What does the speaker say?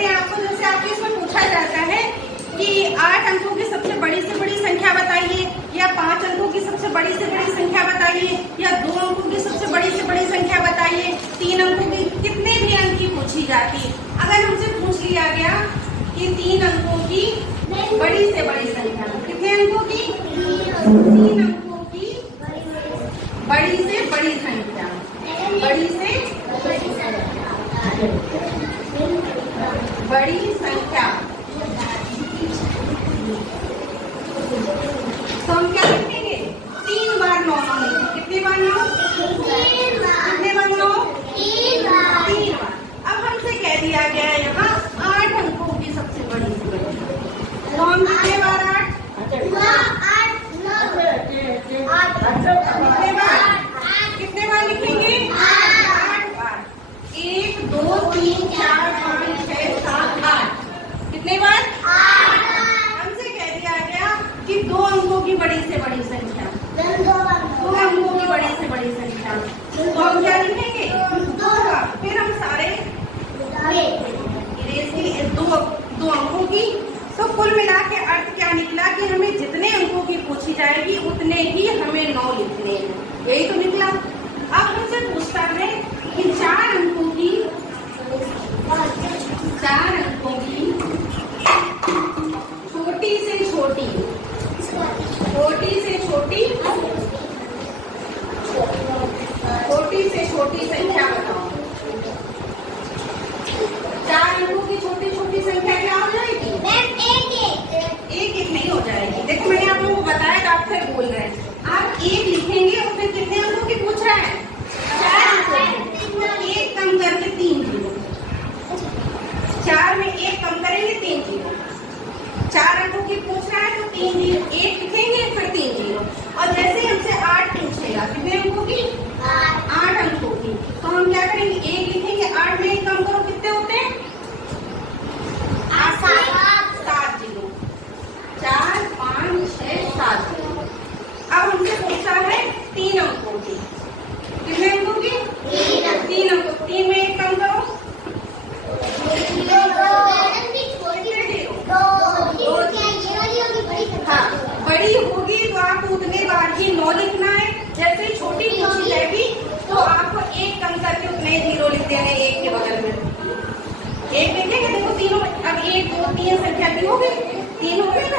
करते हैं आपको। जैसे आपको इसमें पूछा जाता है कि 8 अंकों की सबसे बड़ी से बड़ी संख्या बताइए, या 5 अंकों की सबसे बड़ी से बड़ी संख्या बताइए, या 2 अंकों की सबसे बड़ी से बड़ी संख्या बताइए, 3 अंकों की, कितने भी अंक की पूछी जाती है। अगर हमसे पूछ लिया गया कि 3 अंकों की बड़ी से बड़ी संख्या, कितने अंकों की? 3 अंकों की बड़ी से बड़ी संख्या, बड़ी से बड़ी संख्या, तो हम क्या लिखेंगे? 3 बार 9 लिखेंगे। कितनी बार 9? कितने बार 9? 3 बार। अब हमसे कह दिया गया है यहाँ 8 अंकों की सबसे बड़ी से बड़ी, तो हम कितने बार 8? कितने बार लिखेंगे? 8 बार। 1 2 3 4 5 6 7 8। कितने बार? 8। हमसे कह दिया गया कि 2 अंकों की बड़ी से बड़ी संख्या, 2 अंकों की बड़ी से बड़ी संख्या, तो हम क्या लिखेंगे? 2 बार। फिर हम सारे दो अंकों की, तो कुल मिला के अर्थ क्या निकला कि हमें जितने अंकों की पूछी जाएगी उतने ही हमें 9 लिखने हैं। यही तो निकला। अब हमसे पूछता है कि 4 अंकों की छोटी से छोटी संख्या बताओ। 4 अंकों की छोटी छोटी संख्या क्या हो जाएगी? एक नहीं हो जाएगी। देखो मैंने आप लोगों को बताया तो आप फिर बोल रहे हैं। आप 1 लिखेंगे और फिर कितने अंकों की पूछ रहा है? 4। 1 कम करके 3 जीरो। 4 में 1 कम करेंगे 3 जीरो। 4 अंकों की पूछ रहा है तो 3 जीरो, 1 लिखेंगे फिर 3 जीरो। और जैसे हमसे 8 पूछेगा, कितने अंकों की? 8 अंकों की, तो हम क्या करेंगे? 1 लिखेंगे, 8 में 1 कम करो, कितने होते हैं? 7 जीरो। 4 5 6 7 जीरो। अब हमसे पूछा है 3 अंकों की, कितने अंकों की? 3 अंकों। 3 में 1 कम करो, हाँ बड़ी होगी तो आपको उतने बार ही 9 लिखना है। जैसे छोटी पूछी जाएगी तो आपको 1 कम करके उतने 0 लिख देने, 1 के बगल में 1 लिखेंगे। देखो तीनों, अब 1 2 3 संख्या की हो गई, 3 हो गई।